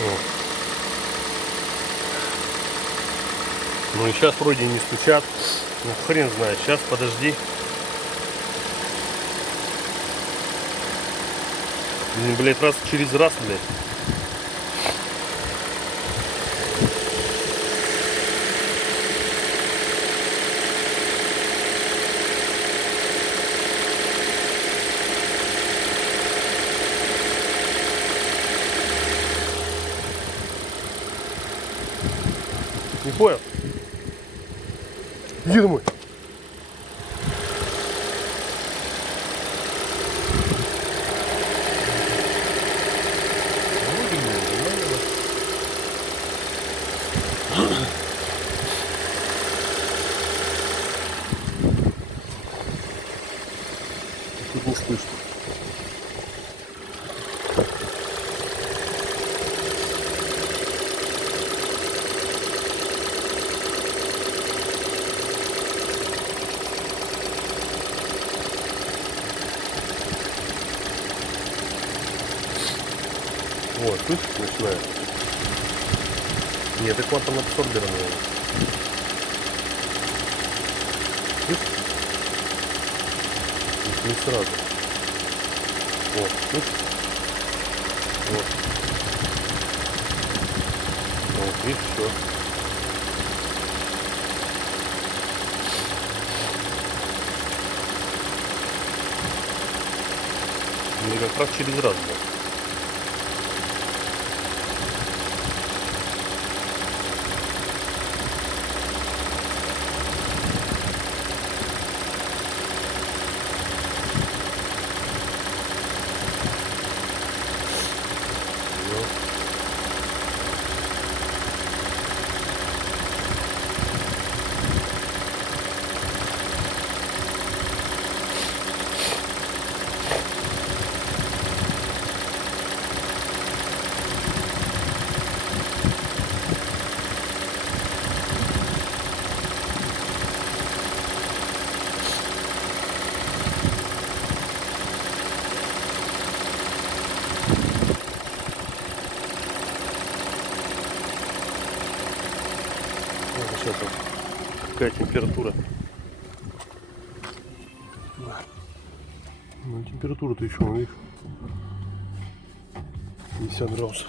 Вот. Ну и сейчас вроде не стучат. Ну хрен знает. Сейчас подожди. Блять, раз через раз, блядь. Не понял? Иди домой. Тут не слышно. Вот, слышишь, начинает. Нет, это клапан абсорбера, наверное. Слышишь? Не сразу. Вот, слышишь? Вот. Вот, видишь, все. Или как раз через раз, да. Сейчас какая температура? Ну, температура-то еще, видишь, 50 градусов.